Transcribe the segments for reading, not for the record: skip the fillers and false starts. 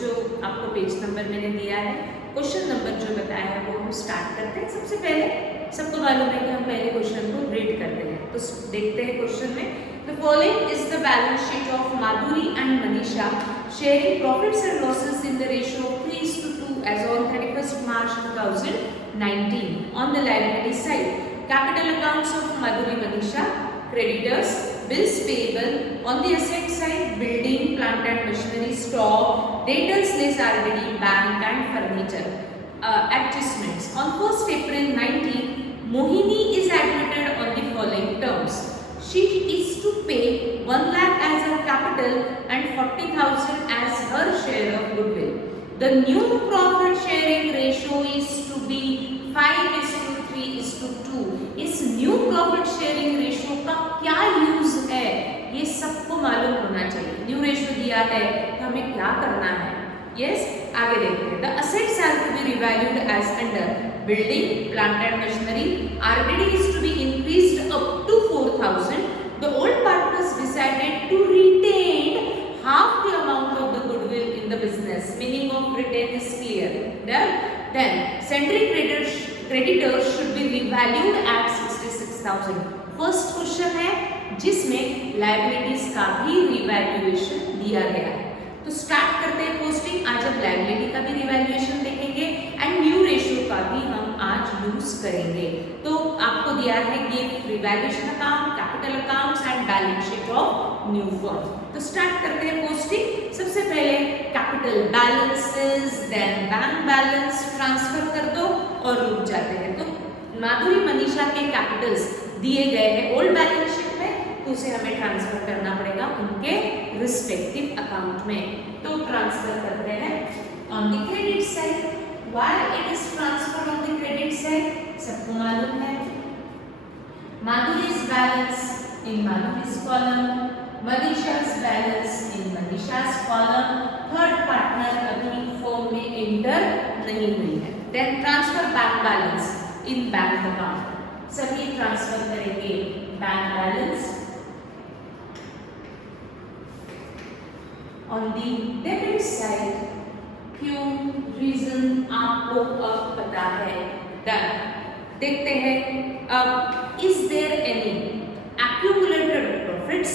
जो आपको page number मैंने दिया है, क्वेश्चन नंबर जो बताया है वो हम स्टार्ट करते हैं। सबसे पहले सबको मालूम है कि हम पहले क्वेश्चन को रीड करते हैं, तो देखते हैं क्वेश्चन में। The following is the balance sheet of Madhuri and Manisha sharing profits and losses in the ratio of 3:2 as on 31st March 2019. On the liability side, capital accounts of Madhuri Manisha, creditors, bills payable. On the asset side, building, plant and machinery, stock, debtors less RDD, bank and furniture. Adjustments. On 1st April 19, Mohini is admitted on the following terms. She is to pay 1 lakh as her capital and 40,000 as her share of goodwill. The new profit sharing ratio is to be 5:3:2. इस new profit sharing ratio का क्या use है ये सबको मालूम होना चाहिए। New ratio दिया है तो हमें क्या करना है। यस, आगे देखते हैं। The assets are to be revalued as under building, plant and machinery. RDD is to be increased up to 4,000. The old partners decided to retain half the amount of the goodwill in the business. Meaning of retain is clear. Then sundry creditors should be revalued at 66,000. First question है जिसमें liabilities का भी revaluation दिया गया है। तो start करते हैं पोस्टिंग। आज हम लाइबिलिटी का भी रिवैल्यूएशन देखेंगे एंड न्यू रेशियो का भी हम आज यूज करेंगे। तो आपको दिया है ये revaluation account, capital accounts and balance sheet of new firm. तो स्टार्ट करते हैं पोस्टिंग। सबसे पहले capital balances, then bank balance transfer कर दो और रुक जाते हैं। तो माधुरी मनीषा के कैपिटल्स दिए गए हैं ओल्ड बैलेंस शीट में, तो उसे हमें ट्रांसफर करना पड़ेगा उनके रिस्पेक्टिव अकाउंट में। तो ट्रांसफर करते हैं on the credit side. Why it is transfer on the credit side सबको मालूम है। Madhuri's balance in Madhuri's column, Manisha's balance in Manisha's column. Third partner अभी फॉर्म में एंटर नहीं हुई है। Then transfer bank balance in bank account. सभी transfer करेंगे bank balance on the debit side. क्यों, रीजन आपको अब पता है। डन। देखते हैं अब is there any accumulated profits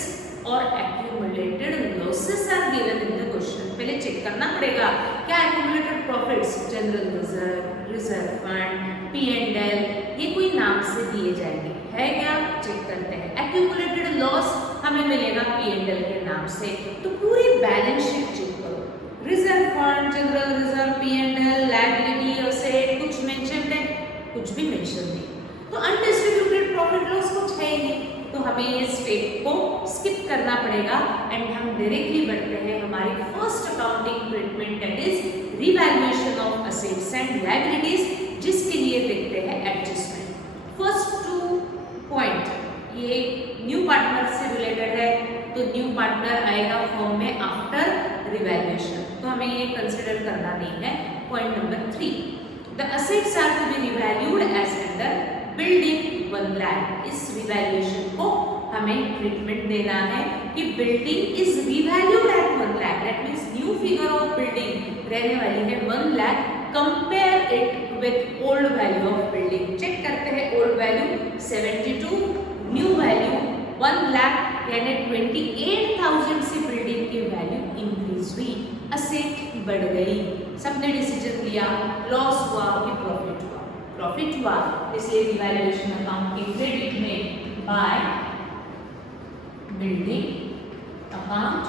और accumulated losses are given in the question। पहले चेक करना पड़ेगा क्या accumulated profits, general reserve, reserve fund, P&L ये कोई नाम से दिए जाएंगे, है क्या? चेक करते हैं। accumulated loss हमें मिलेगा P&L के नाम से। तो पूरी बैलेंस शीट चेक करो। Reserve fund, general reserve, P&L, liability, asset कुछ मेंशन है, कुछ भी मेंशन नहीं। तो अनडिस्ट्रीब्यूटेड प्रॉफिट लॉस कुछ है ही नहीं, तो हमें ये स्टेप को स्किप करना पड़ेगा एंड हम डायरेक्टली बढ़ते हैं हमारी first accounting treatment, that is revaluation of assets and liabilities, जिसके लिए देखते हैं एडजस्टमेंट। फर्स्ट 2 पॉइंट ये न्यू पार्टनर से रिलेटेड है, तो न्यू पार्टनर आएगा फॉर्म में आफ्टर रिवैल्यूएशन, तो हमें ये कंसिडर करना नहीं है। Point number 3, the assets are to be revalued as under building 1 lakh. इस रिवैल्यूएशन को हमें ट्रीटमेंट देना है कि building is revalued at 1 lakh, that means new figure of building रहने वाली है 1 lakh. Compare it with old value of building. Check करते हैं old value 72, new value 1 lakh, यानी 28,000 से बिल्डिंग की वैल्यू इंक्रीज हुई, असेट बढ़ गई। सबने डिसीजन लिया, लॉस हुआ कि प्रॉफिट हुआ। प्रॉफिट हुआ, इसलिए रिवैल्यूएशन अकाउंट के क्रेडिट में by building account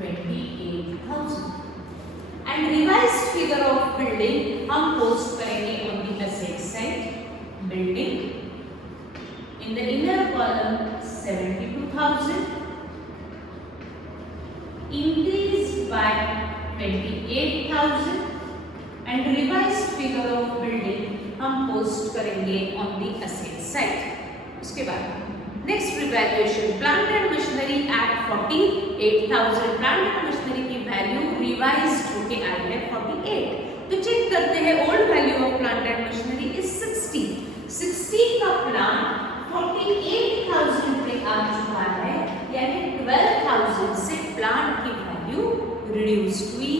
28,000 and revised figure of building हम पोस्ट करेंगे on the asset side. Building in the inner column 72,000 increased by 28,000 and revised figure of building हम पोस्ट करेंगे on the asset side. उसके बाद next revaluation, plant and machinery at 48,000। Plant and machinery की value revised होके आई है 48। तो check करते हैं old value of plant and machinery is 60 का प्लांट 48,000 पे आ चुका है, यानी 12,000 से प्लांट की वैल्यू रिड्यूस हुई,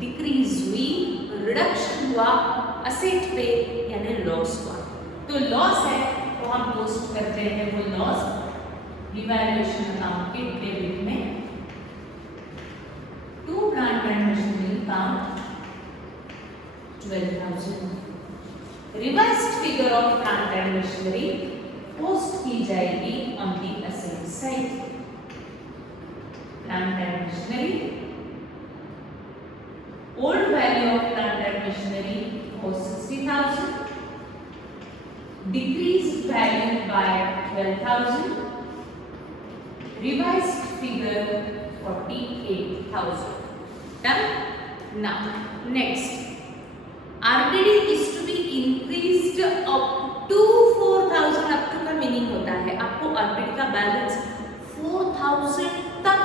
डिक्रीज हुई, रिडक्शन हुआ, असेट पे यानी लॉस हुआ। तो लॉस है तो हम पोस्ट करते हैं वो लॉस रिवैल्यूएशन अकाउंट के डेबिट में। To plant and machinery account 12,000। Revised figure of plant and machinery post की जाएगी on the asset side. Plant and machinery, old value of plant and machinery was 60,000, decreased value by 12,000, revised figure 48,000. Done? Now, next, RDD is to be increased up to 4,000. up to का meaning होता है आपको RDD का balance 4,000 तक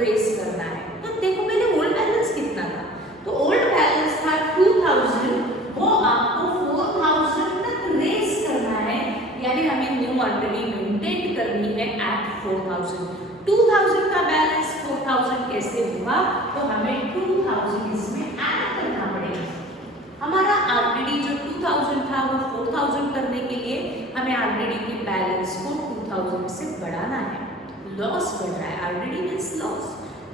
race करना है। तो देखो पहले ओल्ड बैलेंस कितना था, तो ओल्ड बैलेंस था 2,000, वो आपको 4,000 तक रेस करना है, यानी हमें न्यू ऑलरेडी मेंटेन करनी है एट 4,000। 2,000 का बैलेंस 4,000 कैसे हुआ, तो हमें 2,000 इसमें ऐड करना पड़ेगा। हमारा आरडीडी जो 2,000 था वो 4,000 करने के लिए हमें आरडीडी के बैलेंस को 2,000 से बढ़ाना है। लॉस बढ़ रहा है, आरडीडी मींस लॉस,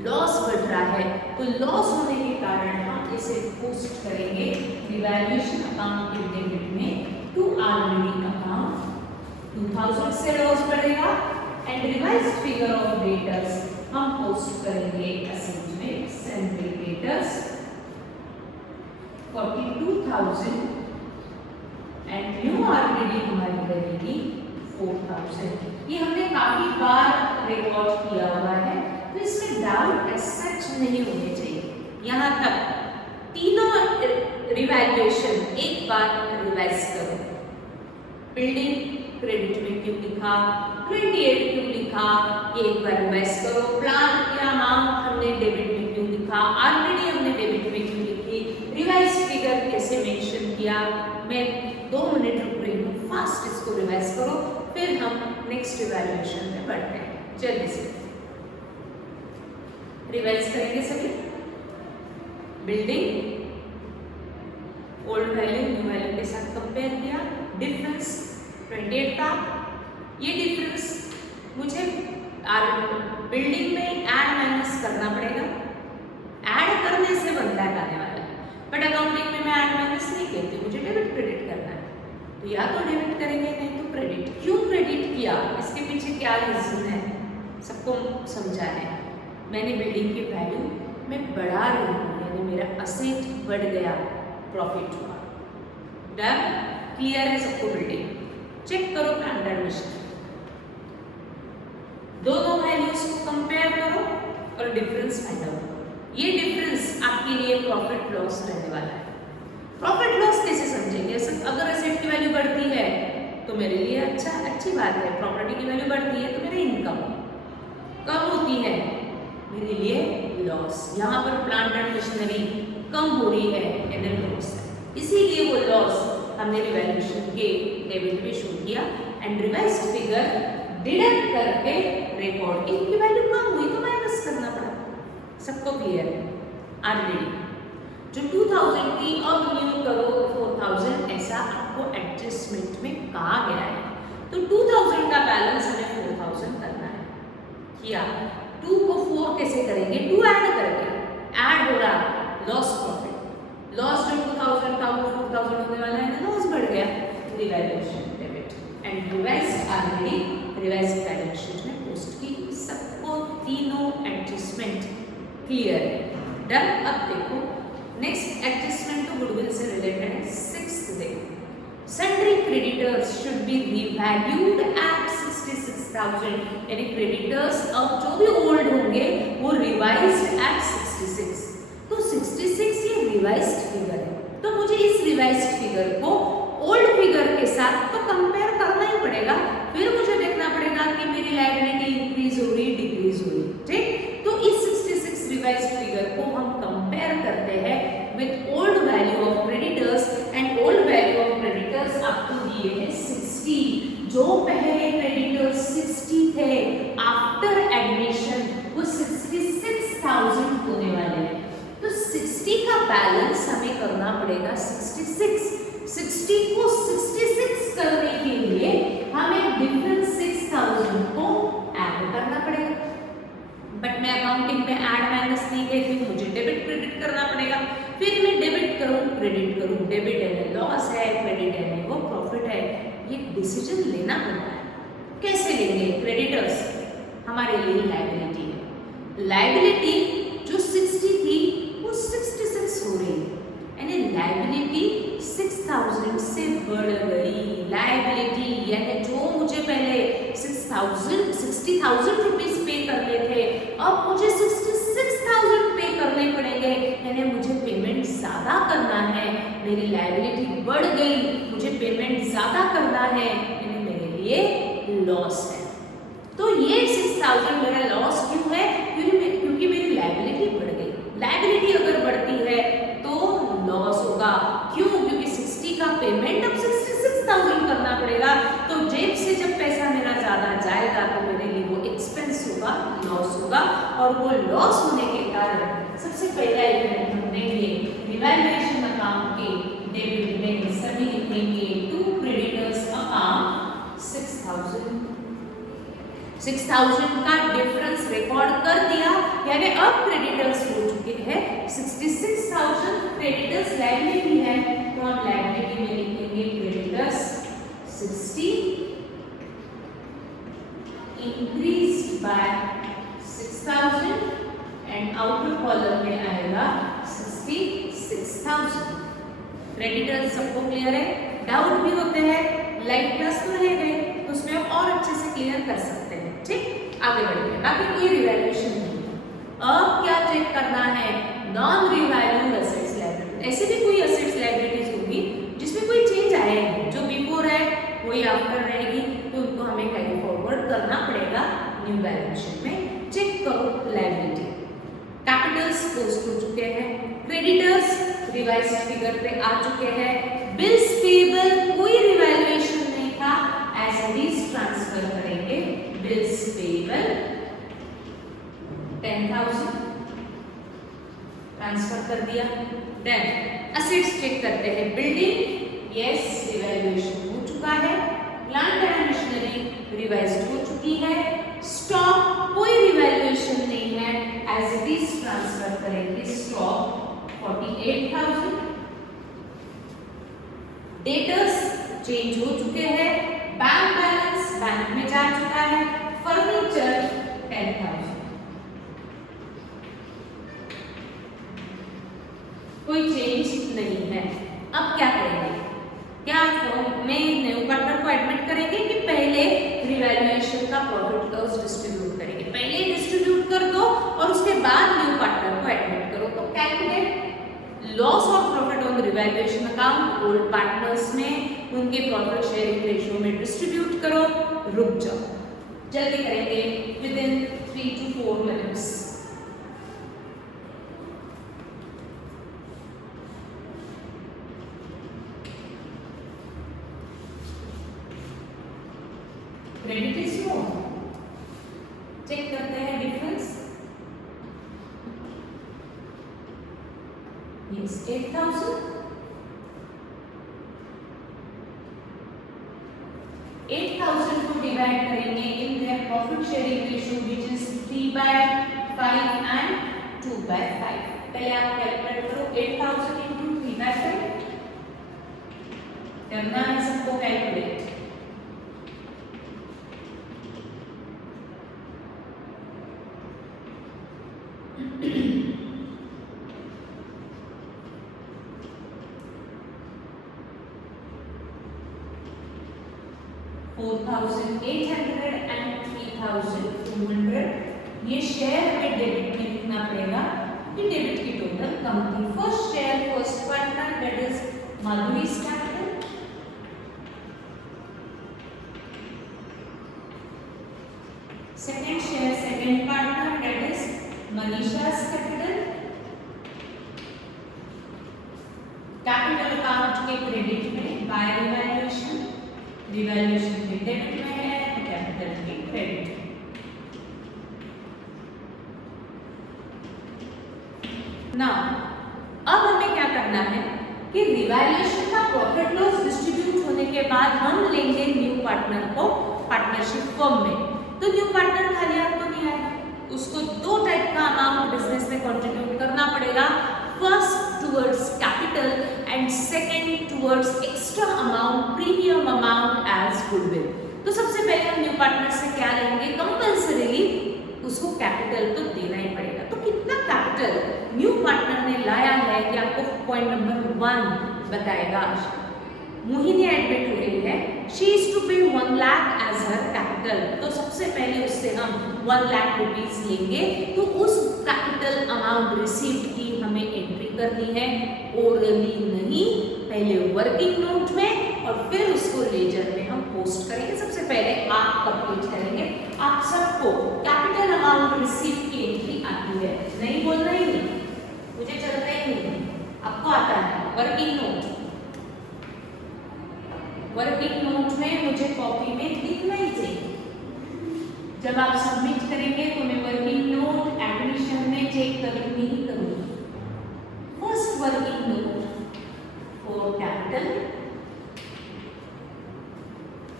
लॉस बढ़ रहा है, तो लॉस होने के कारण हम इसे पोस्ट करेंगे रिवैल्यूएशन अकाउंट के डेबिट में टू आरडीडी अकाउंट। 2,000 से लॉस बढ़ेगा and revised figure of debtors हम पोस्ट करेंगे असेट में salary debtors 42,000 and new RDD हमारी रहेगी 4,000। ये हमने काफी बार रिकॉर्ड किया हुआ है, तो इसमें डाउट एज सच नहीं होने चाहिए। यहाँ तक तीनों रिवैल्यूएशन एक बार रिवाइज करो। बिल्डिंग क्रेडिट में क्यों लिखा, 28 क्यों लिखा, ये एक बार रिवाइज करो। प्लान या अमाउंट हमने डेबिट में क्यों लिखा, आरडीडी हमने डेबिट में क्यों लिखी, रिवाइज फिगर कैसे मेंशन किया। मैं 2 मिनट रुक रही हूँ, फास्ट इसको रिवाइज करो, फिर हम नेक्स्ट रिवैल्यूएशन में बढ़ते हैं। जल्दी से रिवाइज करेंगे सभी। Building old value new value के साथ कंपेयर किया, डिफरेंस 28 था। ये डिफरेंस मुझे बिल्डिंग में ऐड माइनस करना पड़ेगा, ऐड करने से बनता है आने वाला है, बट अकाउंटिंग में मैं ऐड माइनस नहीं कहती, मुझे डेबिट क्रेडिट करना है। तो या तो डेबिट करेंगे नहीं तो क्रेडिट। क्यों क्रेडिट किया, इसके पीछे क्या रीजन है, सबको समझा है। मैंने बिल्डिंग की वैल्यू में बढ़ा रही हूँ, यानी मेरा असेट बढ़ गया, प्रॉफिट हुआ। डन, क्लियर है सबको। बिल्डिंग चेक करो प्लांट एंड मशीनरी, दोनों वैल्यूज को कंपेयर करो और डिफरेंस फाइंड आउट करो। ये डिफरेंस आपके लिए प्रॉफिट लॉस रहने वाला है। प्रॉफिट लॉस कैसे समझेंगे, अगर एसेट की वैल्यू बढ़ती है तो मेरे लिए अच्छी बात है, प्रॉपर्टी की वैल्यू बढ़ती है तो मेरी इनकम कम होती है, मेरे लिए लॉस। यहाँ पर प्लांट एंड मशीनरी कम हो रही है, यानी लॉस है, इसीलिए वो लॉस हमने रिवैल्यूएशन के डेबिट में शो किया एंड रिवाइज्ड फिगर डिडक्ट करके रिकॉर्ड की, इनकी वैल्यू कम हुई तो माइनस करना पड़ा। सबको क्लियर है। आरडीडी जो 2,000 की अब न्यू करो 4,000, ऐसा आपको एडजस्टमेंट में कहा गया है। तो 2,000 का बैलेंस हमें 4,000 करना है। किया 2 को 4 कैसे करेंगे, 2 ऐड करके, ऐड हो रहा लॉस प्रॉफिट, लॉस जो 2,000 था वो 4,000 होने वाला है ना, लॉस बढ़ गया, revaluation debit and revised RDD revised balance sheet में पोस्ट की। सबको तीनों एडजस्टमेंट क्लियर है। डन। अब देखो नेक्स्ट एडजस्टमेंट तो गुडविल से रिलेटेड है। 6th day sundry creditors should be revalued at 66,000, यानी क्रेडिटर्स अब जो भी ओल्ड होंगे वो रिवाइज्ड एट 66। तो 66 ये रिवाइज्ड फिगर है, तो मुझे इस रिवाइज्ड फिगर को ओल्ड फिगर के साथ तो कंपेयर करना ही पड़ेगा। फिर मुझे देखना पड़ेगा कि मेरी लायबिलिटी इंक्रीज हो रही डिक्रीज हो रही, ठीक। तो इस 66 रिवाइज्ड फिगर को हम कंपेयर करते हैं with old value of creditors and old value of creditors आपको दिए हैं 60। जो पहले क्रेडिटर्स 60 थे, आफ्टर एडमिशन वो 66,000 होने वाले हैं। बैलेंस हमें करना पड़ेगा 66। 60 को 66 करने के लिए हमें डिफरेंस 6000 को ऐड करना पड़ेगा। बट मैं अकाउंटिंग में ऐड माइनस नहीं कहती हूँ, मुझे डेबिट क्रेडिट करना पड़ेगा। फिर मैं डेबिट करूँ क्रेडिट करूँ, डेबिट है लॉस है, क्रेडिट है वो प्रॉफिट है, ये डिसीजन लेना पड़ता है। कैसे लेंगे? क्रेडिटर्स हमारे लिए लायबिलिटी है। लायबिलिटी जो 60 थी वो 66 हो रही है, यानी लायबिलिटी 6000 से बढ़ गई। लायबिलिटी यानी जो मुझे पहले 60,000 रुपीज पे करने थे, अब मुझे 66,000 पे करने पड़ेंगे, यानी मुझे पेमेंट ज्यादा करना है। मेरी लायबिलिटी बढ़ गई, मुझे पेमेंट ज्यादा करना है, यानी मेरे लिए लॉस है। तो ये 6000 मेरा लॉस क्यों है? क्योंकि मेरी लायबिलिटी बढ़ गई। लायबिलिटी अगर बढ़ती है तो लॉस होगा। क्यों? क्योंकि 60 का पेमेंट अब 66,000 करना पड़ेगा, तो जेब से जब पैसा मेरा ज्यादा जाएगा तो मेरे लिए वो एक्सपेंस होगा, लॉस होगा। और वो लॉस होने के कारण सबसे पहला इवेंट हम देंगे रिवैल्यूएशन अकाउंट के डेबिट में सभी लिखेंगे टू क्रेडिटर्स अकाउंट 6000 का डिफरेंस रिकॉर्ड कर दिया, यानी अब क्रेडिटर्स हो चुके हैं 66,000। क्रेडिटर्स लायबिलिटी है तो हम लायबिलिटी में लिखेंगे creditors 60 increased by 6000 and outer column में आएगा 66,000। क्रेडिटर्स सबको क्लियर है? डाउट भी होते हैं, लाइक प्लस तो रह गए तो उसमें हम और अच्छे से क्लियर कर सकते हैं। ठीक, आगे बढ़ते हैं। बाकी कोई रिवैल्यूएशन नहीं है। अब क्या चेक करना है? Non revalued assets liability. ऐसे भी कोई एसेट्स लायबिलिटीज होगी जिसमें कोई चेंज आया है, जो बिफोर है वही आफ्टर रहेगी, तो उनको हमें कैरी फॉरवर्ड करना पड़ेगा न्यू वैल्यूएशन में। चेक करो लायबिलिटी। कैपिटल्स पोस्ट हो चुके हैं, क्रेडिटर्स रिवाइज्ड फिगर पे आ चुके हैं, बिल्स पेबल कोई रिवैल्यूएशन नहीं था, एज इट इज ट्रांसफर करेंगे। बिल्स पेबल 10,000 ट्रांसफर कर दिया। देन असेट्स चेक करते हैं। बिल्डिंग यस रिवैल्यूएशन हो चुका है, प्लांट एंड मशीनरी रिवाइज्ड हो चुकी है, स्टॉक कोई रिवैल्यूएशन नहीं है, एज इट इज ट्रांसफर करेंगे स्टॉक 48,000। डेटर्स चेंज हो चुके हैं, बैंक बैलेंस बैंक में जा चुका है, फर्नीचर 10,000। कोई चेंज नहीं है। अब क्या करेंगे? क्या में न्यू पार्टनर को एडमिट करेंगे कि पहले रिवैल्यूएशन का प्रॉफिट लॉस डिस्ट्रीब्यूट करेंगे? पहले डिस्ट्रीब्यूट कर दो और उसके बाद न्यू पार्टनर को एडमिट करो। तो कैलकुलेट लॉस और profit on revaluation account old partners में उनके प्रॉफिट शेयरिंग रेशियो में डिस्ट्रीब्यूट करो। रुक जाओ, जल्दी करेंगे with in 3 to 4 minutes. Credit is no, check करते हैं डिफरेंस। यस 8,000। 8,000 को डिवाइड करेंगे in their profit sharing ratio which is 3/5 and 2/5। पहले आप कैलकुलेट करो 8,000 into 3/5 करना है सबको कैलकुलेट। $4,800 and $3,200 ये शेयर हमें डेबिट में लिखना पड़ेगा कि डेबिट की टोटल कम थी। First share first partner that is Madhuri's capital, second share second partner that is Manisha's capital. Capital account के क्रेडिट में बाय रिवैल्यूएशन, रिवैल्यूएशन के डेबिट में है, कैपिटल के क्रेडिट में। नाउ अब हमें करना है कि रिवैल्यूएशन का प्रॉफिट लॉस डिस्ट्रीब्यूट होने के बाद हम लेंगे न्यू पार्टनर को पार्टनरशिप फर्म में। तो न्यू पार्टनर खाली हाथ तो नहीं आएगा, उसको दो टाइप का अमाउंट बिजनेस में कंट्रीब्यूट करना पड़ेगा। First towards capital and second towards extra amount, premium amount as goodwill. तो सबसे पहले हम न्यू पार्टनर से क्या लेंगे, कंपल्सरीली उसको कैपिटल तो देना ही पड़ेगा। तो कितना कैपिटल न्यू पार्टनर ने लाया है ये आपको पॉइंट नंबर 1 बताएगा। मोहिनी एडमिट हो रही है, शी इज टू पे 1 लाख एज हर कैपिटल। तो सबसे पहले उससे हम 1 लाख रुपीज लेंगे। तो उस कैपिटल अमाउंट रिसीव्ड की हमें एंट्री करनी है, ओरली नहीं, पहले वर्किंग नोट में और फिर उसको लेजर में हम पोस्ट करेंगे। सबसे पहले आप कंप्लीट करेंगे। आप सबको कैपिटल अमाउंट रिसीव की एंट्री आती है, नहीं बोलना ही नहीं, मुझे चलता ही नहीं, आपको आता है। वर्किंग नोट, वर्किंग नोट में मुझे कॉपी में लिखना ही चाहिए। जब आप सबमिट करेंगे तो मैं वर्किंग नोट एडमिशन में चेक करूंगी ही करूंगी। First working note for capital,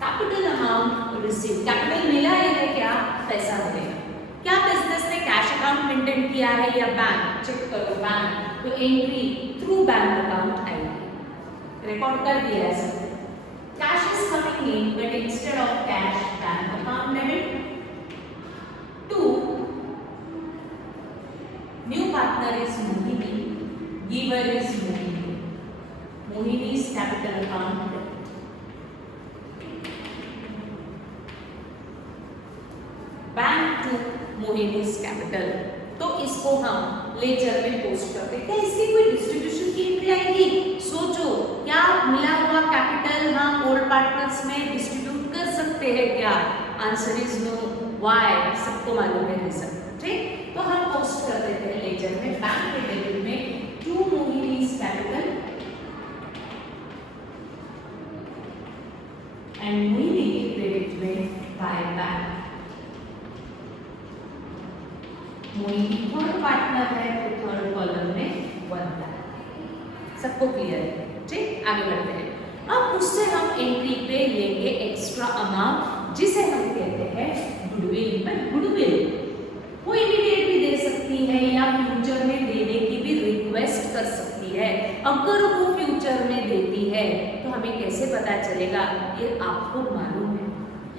capital amount receive, capital मिला है क्या, पैसा मिलेगा। क्या बिजनेस ने कैश अकाउंट मेंटेन किया है या बैंक, चेक करो बैंक, तो एंट्री थ्रू बैंक अकाउंट आएगी, रिकॉर्ड कर दिया है सब। Cash is coming in, but instead of cash, bank account debit. 2. New partner is Mohini, giver is Mohini. Mohini's capital account debit. Bank to Mohini's capital. तो इसको हम laser में post करते हैं। क्या इसकी कोई डिस्ट्रीब्यूशन की एंट्री आएगी? सोचो, क्या मिला हुआ कैपिटल हम ओल्ड पार्टनर्स में डिस्ट्रीब्यूट कर सकते हैं क्या? Answer is no. व्हाई? सबको मालूम है रीजन, ठीक। तो हम पोस्ट कर देते हैं लेजर में, बैंक के डेबिट में to Mohini's capital and Mohini के क्रेडिट में by bank. Mohini third partner है तो थर्ड कॉलम में 1 लाख। सबको क्लियर है, ठीक। आगे बढ़ते हैं। अब उससे हम एंट्री पे लेंगे एक्स्ट्रा अमाउंट जिसे हम कहते हैं गुडविल। बट गुडविल वो इमीडिएट भी दे सकती है या फ्यूचर में देने की भी रिक्वेस्ट कर सकती है। अगर वो फ्यूचर में देती है तो हमें कैसे पता चलेगा, ये आपको मालूम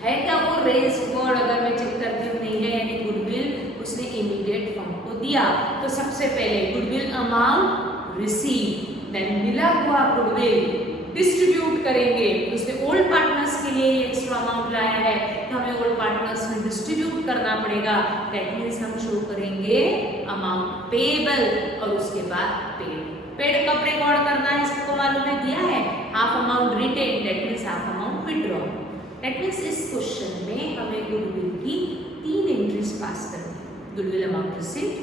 है क्या वो रेज वर्ड? अगर मैं चेक करती हूँ नहीं है, यानी गुडविल उसने इमीडिएट फॉर्म को दिया। तो सबसे पहले गुडविल अमाउंट रिसीव, देन मिला हुआ गुडविल डिस्ट्रीब्यूट करेंगे। उसने ओल्ड पार्टनर्स के लिए एक्स्ट्रा अमाउंट लाया है तो हमें ओल्ड पार्टनर्स में डिस्ट्रीब्यूट करना पड़ेगा। दैट मींस हम शो करेंगे अमाउंट पेएबल और उसके बाद पेड कब रिकॉर्ड करना है, सबको मालूम है, दिया है। Half amount retain, that means half amount withdraw. That means इस क्वेश्चन में हमें गुडविल की 3 एंट्रीज पास करनी है। Goodwill amount received,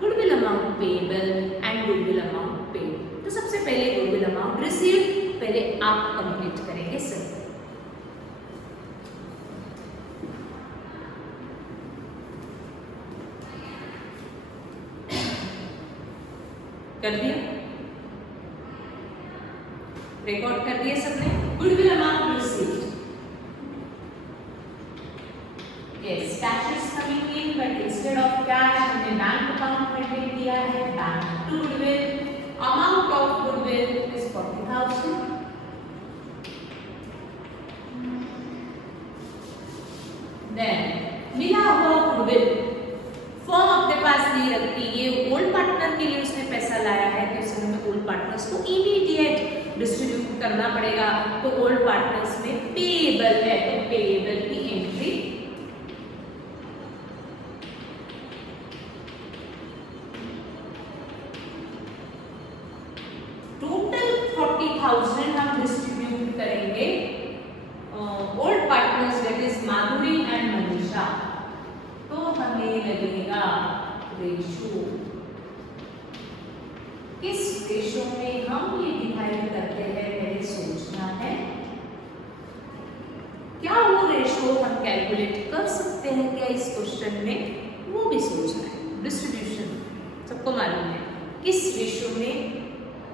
goodwill amount payable and goodwill amount paid. तो सबसे पहले गुडविल अमाउंट रिसीव्ड पहले आप कंप्लीट करेंगे सर। कर दिया, रिकॉर्ड कर दिया सबने। Goodwill amount received, yes, cash is coming in but instead of cash हमने बैंक अकाउंट में दे दिया है bank to goodwill. Amount of goodwill is 40,000। Then मिला हुआ गुडविल फर्म अपने पास नहीं रखती, ये ओल्ड पार्टनर के लिए उसने पैसा लाया है तो उसे हमें ओल्ड पार्टनर्स को इमीडिएट डिस्ट्रीब्यूट करना पड़ेगा। तो ओल्ड पार्टनर्स में पेएबल है तो पेएबल की एंट्री टोटल 40,000 हम डिस्ट्रीब्यूट करेंगे old partners that is Madhuri and Manisha. तो हमें लगेगा रेशो, किस रेशो में हम ये डिवाइड करते हैं पहले सोचना है। क्या वो रेशो हम कैलकुलेट कर सकते हैं क्या इस क्वेश्चन में, वो भी सोचना है। डिस्ट्रीब्यूशन सबको मालूम है, किस रेशो में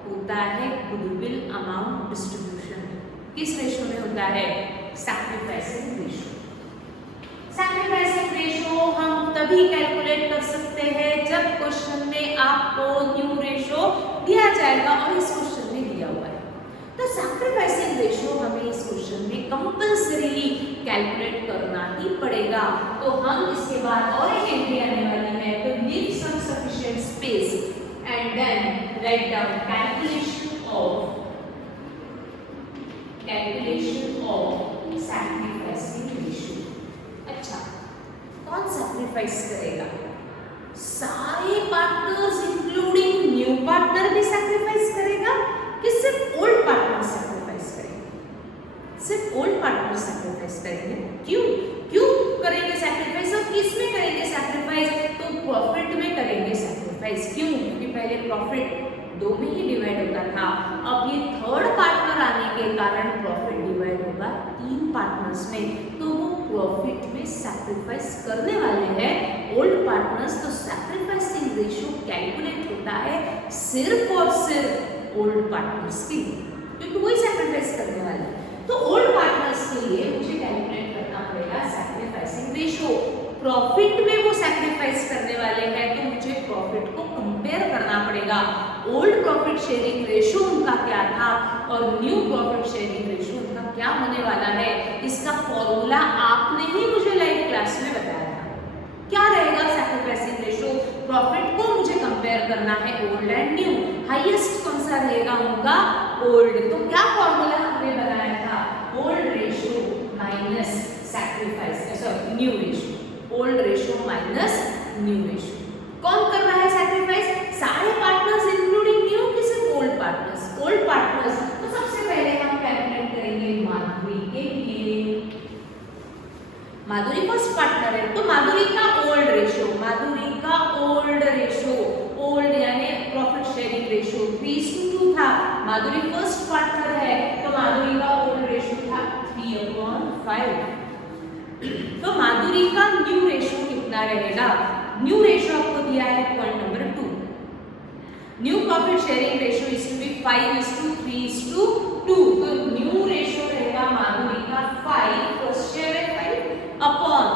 होता है गुडविल अमाउंट डिस्ट्रीब्यूशन। किस रेशो में होता है? Sacrificing ratio. सैक्रिफाइसिंग रेशो हम तभी कैलकुलेट कर सकते हैं जब क्वेश्चन में आपको न्यू रेशो दिया जाएगा, और इस क्वेश्चन में दिया हुआ है। तो सैक्रिफाइसिंग रेशो हमें इस क्वेश्चन में कंपल्सरीली कैलकुलेट करना ही पड़ेगा। तो हम इसके बाद और एक एंट्री आने वाली है, तो leave some sufficient space and then write down calculation of sacrificing ratio. अच्छा, कौन सैक्रिफाइस करेगा? सारे पार्टनर्स इंक्लूडिंग न्यू पार्टनर भी सैक्रिफाइस करेगा कि सिर्फ ओल्ड पार्टनर सैक्रिफाइस करेंगे? सिर्फ ओल्ड पार्टनर सैक्रिफाइस करेंगे। क्यों क्यों करेंगे सैक्रिफाइस, और किस में करेंगे सैक्रिफाइस? तो प्रॉफिट में करेंगे सैक्रिफाइस। क्यों? क्योंकि पहले प्रॉफिट 2 में ही डिवाइड होता था, अब ये थर्ड पार्टनर आने के कारण प्रॉफिट डिवाइड होगा 3 पार्टनर्स में, तो वो प्रॉफिट में सैक्रिफाइस करने वाले हैं ओल्ड पार्टनर्स। तो सैक्रिफाइसिंग रेशियो कैलकुलेट होता है सिर्फ और सिर्फ ओल्ड पार्टनर्स के लिए, क्योंकि वही सैक्रिफाइस करने वाले हैं। तो ओल्ड पार्टनर्स के लिए मुझे कैलकुलेट करना पड़ेगा सैक्रिफाइसिंग रेशियो। प्रॉफिट में वो सैक्रिफाइस करने वाले हैं, तो मुझे प्रॉफिट को कंपेयर करना पड़ेगा। ओल्ड प्रॉफिट शेयरिंग रेशियो उनका क्या था और न्यू प्रॉफिट शेयरिंग रेशियो उनका क्या होने वाला है, इसका फॉर्मूला आपने ही मुझे लाइव क्लास में बताया था। क्या रहेगा सैक्रिफाइसिंग रेशियो? प्रॉफिट को मुझे कंपेयर करना है ओल्ड एंड न्यू, हाईएस्ट कौन सा रहेगा उनका? ओल्ड। तो क्या फॉर्मूला हमने बनाया था? Old ratio minus sacrifice, sorry new ratio, old ratio minus new ratio. कौन कर रहा है सैक्रिफाइस? सारे पार्टनर्स इंक्लूडिंग न्यू कि सिर्फ ओल्ड पार्टनर्स? Old partners. तो सबसे पहले हम कैलकुलेट करेंगे माधुरी के लिए। माधुरी फर्स्ट पार्टनर है, तो माधुरी का ओल्ड रेशियो, माधुरी का ओल्ड रेशियो, ओल्ड यानी प्रॉफिट शेयरिंग रेशियो 3:2 था। माधुरी फर्स्ट पार्टनर है, तो माधुरी का ओल्ड रेशियो था 3/5। तो माधुरी का न्यू रेशियो कितना रहेगा? न्यू रेशियो आपको दिया है point number 2। New profit sharing ratio is to be 5:3:2। तो न्यू रेशियो रहेगा माधुरी का 5, फर्स्ट शेयर है 5 अपॉन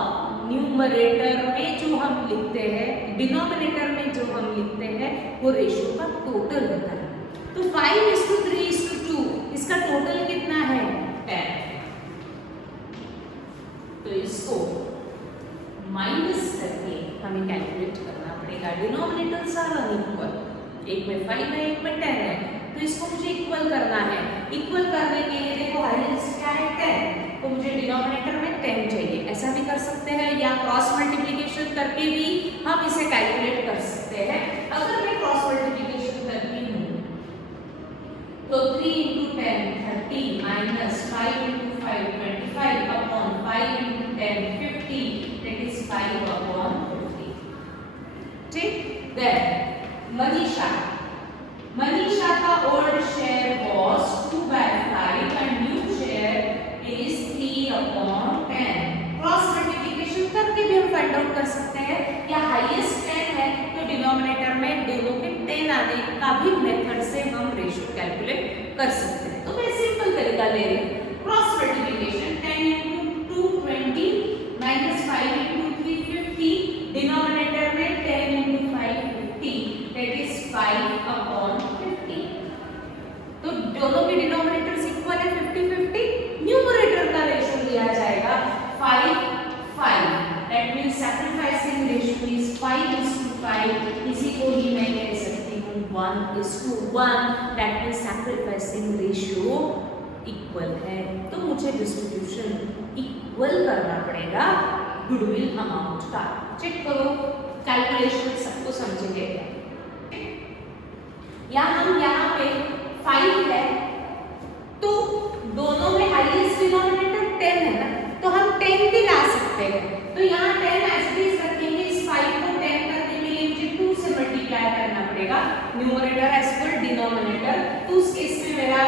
न्यूमरेटर में जो हम लिखते हैं, डिनोमिनेटर में जो हम लिखते हैं वो रेशियो का टोटल होता है। तो 5:3:2 इसका टोटल कितना है? 10। तो इसको माइनस करके हमें कैलकुलेट करना पड़ेगा। डिनोमिनेटर्स आर अनइक्वल, एक में 5 है एक में 10 है, तो इसको मुझे इक्वल करना है। इक्वल करने के लिए देखो हाईएस्ट क्या है 10, तो मुझे डिनोमिनेटर में 10 चाहिए। ऐसा भी कर सकते हैं या क्रॉस मल्टीप्लिकेशन करके भी हम इसे कैलकुलेट कर सकते हैं। अगर मैं क्रॉस मल्टीप्लिकेशन करती हूँ तो 3 × 10 30 माइनस 5 × 5 25 अपॉन 5 × 10 50, that is 5/50। ठीक, देन मनीषा का old share was 2/5 and new share is 3/10। Cross multiplication करके भी हम फाइंड आउट कर सकते हैं, या हाईएस्ट 10 है तो डिनोमिनेटर में दोनों के 10 आने का भी मेथड से हम रेशियो कैलकुलेट कर सकते हैं। तो मैं सिंपल तरीका ले रही हूँ, क्रॉस मल्टीप्लिकेशन 10 × 2 20 माइनस 5 × 3 50, डिनोमिनेटर में 10 × 5 50, that is 5/50। तो दोनों के डिनोमिनेटर्स इक्वल है 50-50। न्यूमरेटर का रेशियो लिया जाएगा 5:5, that means sacrificing ratio is 5:5। इसी को ही मैं कह सकती हूँ 1:1, that means sacrificing ratio equal है। तो मुझे डिस्ट्रीब्यूशन इक्वल करना पड़ेगा गुडविल अमाउंट का। चेक करो कैलकुलेशन सबको समझेंगे। यहाँ पे 5 है, तो दोनों में हाईएस्ट डिनोमिनेटर 10 है ना, तो हम 10 भी ला सकते हैं। तो यहाँ 10 एज इट इज रखेंगे। इस 5 को 10 करने के लिए मुझे 2 से मल्टीप्लाई करना पड़ेगा, न्यूमरेटर एज पर डिनोमिनेटर। तो उस केस में मेरा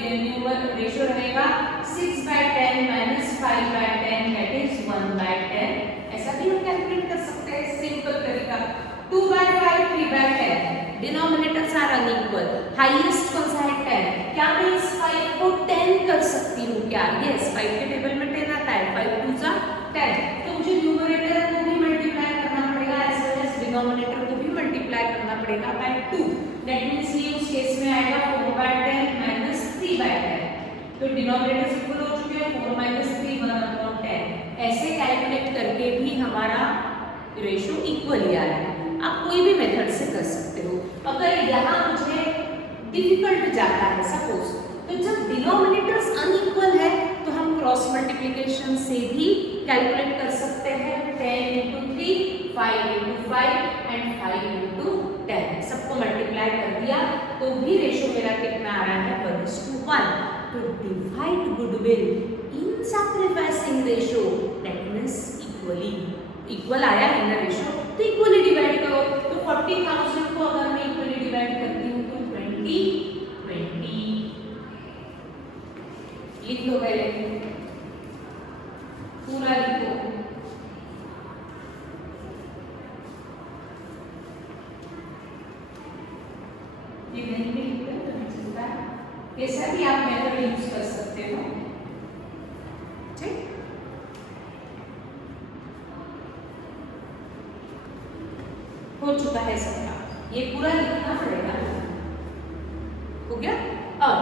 न्यूमरेटर रेशियो रहेगा 6/10 माइनस 5/10, दैट इज 1/10। ऐसा भी हम कैलकुलेट कर सकते हैं, सिंपल तरीका। 2/5 3/10, डिनोमिनेटर्स आर अनइक्वल, हाईएस्ट कौन सा है 10। क्या मैं इस 5 को 10 कर सकती हूँ क्या? यस, 5 के टेबल में 10 आता है, 5 2 जा 10। तो मुझे न्यूमरेटर को भी मल्टीप्लाई करना पड़ेगा एज वेल एज डिनोमिनेटर को भी मल्टीप्लाई करना पड़ेगा बाय 2। दैट मींस ये उस केस में आएगा 4 बाय 10 माइनस 3 बाय 10। तो डिनोमिनेटर इक्वल हो चुके हैं 4 माइनस 3 1/10। ऐसे कैलकुलेट करके भी हमारा रेशियो इक्वल ही आ रहा है। आप कोई भी मेथड से कर सकते हो। अगर यहाँ मुझे डिफिकल्ट जाता है सपोज, तो जब डिनोमिनेटर्स अनइक्वल है तो हम क्रॉस मल्टीप्लिकेशन से भी कैलकुलेट कर सकते हैं। 10 into 3, 5 into 5 and 5 into 10 सबको मल्टीप्लाई कर दिया तो भी रेशियो मेरा कितना आ रहा है 1:1। तो divide goodwill in sacrificing ratio, that means equally. Equal आया है ना रेशियो, तो इक्वली डिवाइड करो। तो 40,000 को अगर मैं इक्वली डिवाइड करती हूँ तो 20 लिख लो, पहले पूरा लिखो। ये नहीं भी लिखते तो नहीं चलता है, कैसा भी आप मेथड यूज कर सकते हो। ठीक, हो चुका है सबका, ये पूरा लिखना पड़ेगा। हो गया। अब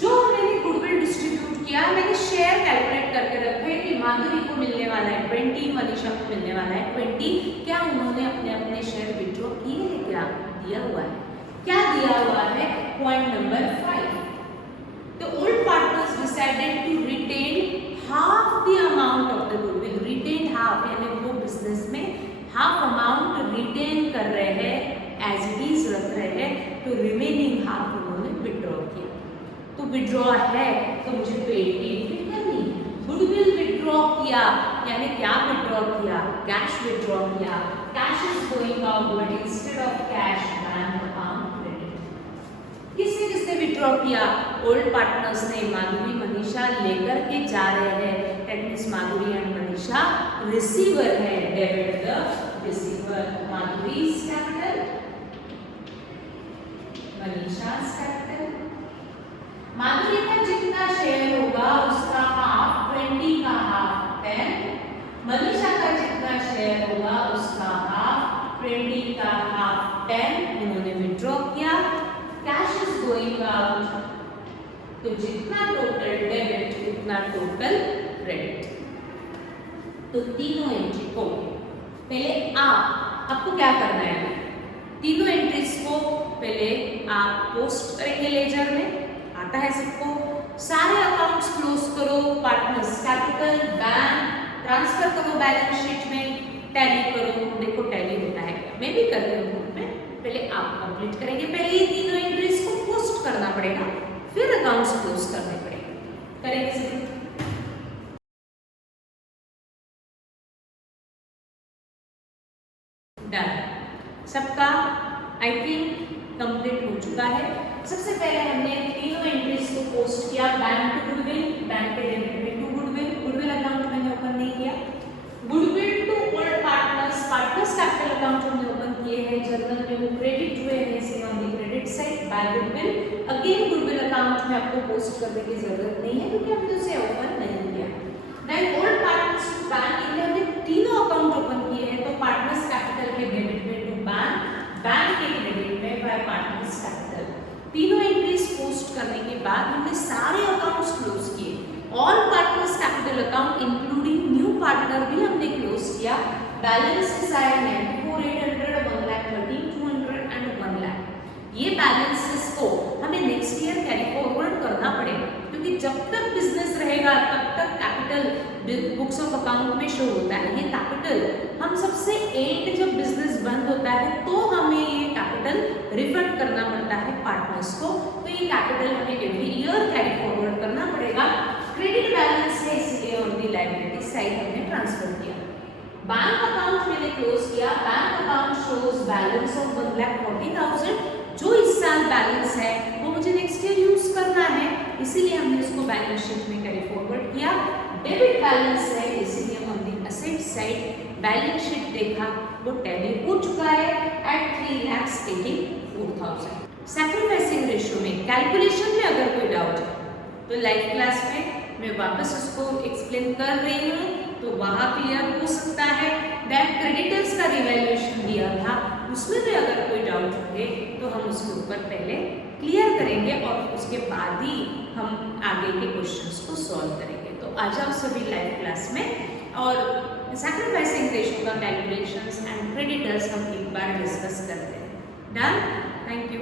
जो मैंने गुडविल डिस्ट्रीब्यूट किया, मैंने शेयर कैलकुलेट करके रखे कि माधुरी को मिलने वाला है 20, मनीषा को मिलने वाला है 20। क्या उन्होंने अपने अपने शेयर विड्रॉ किए हैं? क्या दिया हुआ है? क्या दिया हुआ है? Point number 5, the old partners decided to retain half the amount of the goodwill. Retain half यानी वो बिजनेस में हाफ अमाउंट रिटेन कर रहे हैं, एज इट इज रख रहे हैं, तो रिमेनिंग हाफ उन्होंने विड्रॉ किया। तो विड्रॉ है तो मुझे पेड की एंट्री करनी है। गुडविल विड्रॉ किया यानी क्या विड्रॉ किया? कैश विड्रॉ किया। Cash is going out but instead of cash bank account credit. किसने किसने विड्रॉ किया? ओल्ड पार्टनर्स ने। माधुरी मनीषा लेकर के जा रहे हैं, that means Madhuri and Manisha receiver है। Debit the receiver, Madhuri's capital, Manisha's capital. Madhuri का जितना शेयर होगा उसका हाफ 20 का हाफ 10, मनीषा का जितना शेयर होगा उसका हाफ 20 का हाफ 10 इन्होंने विड्रॉ किया। कैश इज गोइंग आउट, तो जितना टोटल डेबिट उतना टोटल क्रेडिट। तो तीनों एंट्री को पहले आपको क्या करना है? तीनों एंट्रीज को पहले आप पोस्ट करेंगे लेजर में, आता है सबको। सारे अकाउंट्स क्लोज करो, पार्टनर्स कैपिटल, बैंक, ट्रांसफर करो बैलेंस शीट में, टैली करो। देखो टैली होता है, मैं भी कर रही हूँ में। पहले आप कंप्लीट करेंगे, पहले ये तीनों एंट्रीज को पोस्ट करना पड़ेगा, फिर अकाउंट्स क्लोज करने पड़ेंगे। करेंगे सभी? डन, सबका आई थिंक कंप्लीट हो चुका है। सबसे पहले हमने तीनों एंट्रीज को पोस्ट किया। बैंक टू गुडविल, बैंक के debit to goodwill, goodwill account मैंने ओपन नहीं किया। Goodwill to old partners, partners capital account हमने ओपन किए हैं, जर्नल में वो क्रेडिट हुए हैं, से on the credit side by goodwill. Again goodwill account में आपको पोस्ट करने की जरूरत नहीं है क्योंकि हमने उसे ओपन नहीं किया। Then old partners to bank, इनमें हमने तीनों अकाउंट ओपन किए हैं, तो पार्टनर्स कैपिटल के डेबिट में टू बैंक, बैंक के क्रेडिट में बाय पार्टनर्स कैपिटल। तीनों एंट्रीज पोस्ट करने के बाद हमने सारे अकाउंट्स क्लोज किए। All partners capital account including new partner भी हमने क्लोज किया। बैलेंसेस आए 94,800, 1,13,200 एंड 1 लाख। ये बैलेंसेस को हमें नेक्स्ट ईयर कैरी फॉरवर्ड करना पड़ेगा क्योंकि जब तक बिजनेस रहेगा तब तक कैपिटल बुक्स ऑफ अकाउंट में शो होता है। ये कैपिटल हम सबसे एंड जब बिजनेस बंद होता है तो हमें ये कैपिटल रिफंड करना पड़ता है पार्टनर्स को। तो ये कैपिटल हमें एवरी ईयर कैरी फॉरवर्ड करना पड़ेगा। क्रेडिट बैलेंस है इसलिए ऑन दी लायबिलिटी साइड हमने ट्रांसफर किया। बैंक अकाउंट मैंने क्लोज किया। Bank account shows balance of 1,40,000। जो इस साल बैलेंस है वो मुझे नेक्स्ट ईयर यूज करना है, इसीलिए हमने उसको बैलेंस शीट में कैरी फॉरवर्ड किया। डेबिट बैलेंस है इसीलिए हम दी असेट साइड बैलेंस शीट देखा, वो टैली हो चुका है एट 3,84,000। सैक्रिफाइसिंग रेशियो में कैलकुलेशन में अगर कोई डाउट है तो लाइव क्लास में मैं वापस उसको एक्सप्लेन कर रही हूँ, तो वहाँ क्लियर हो सकता है। दैट क्रेडिटर्स का रिवैल्यूएशन दिया था, उसमें भी अगर कोई डाउट होंगे तो हम उसके ऊपर पहले क्लियर करेंगे और उसके बाद ही हम आगे के क्वेश्चंस को सॉल्व करेंगे। तो आ जाओ सभी लाइव क्लास में, और सैक्रिफाइसिंग रेशियो का कैलकुलेशंस एंड क्रेडिटर्स हम एक बार डिस्कस करते हैं। डन? Thank you.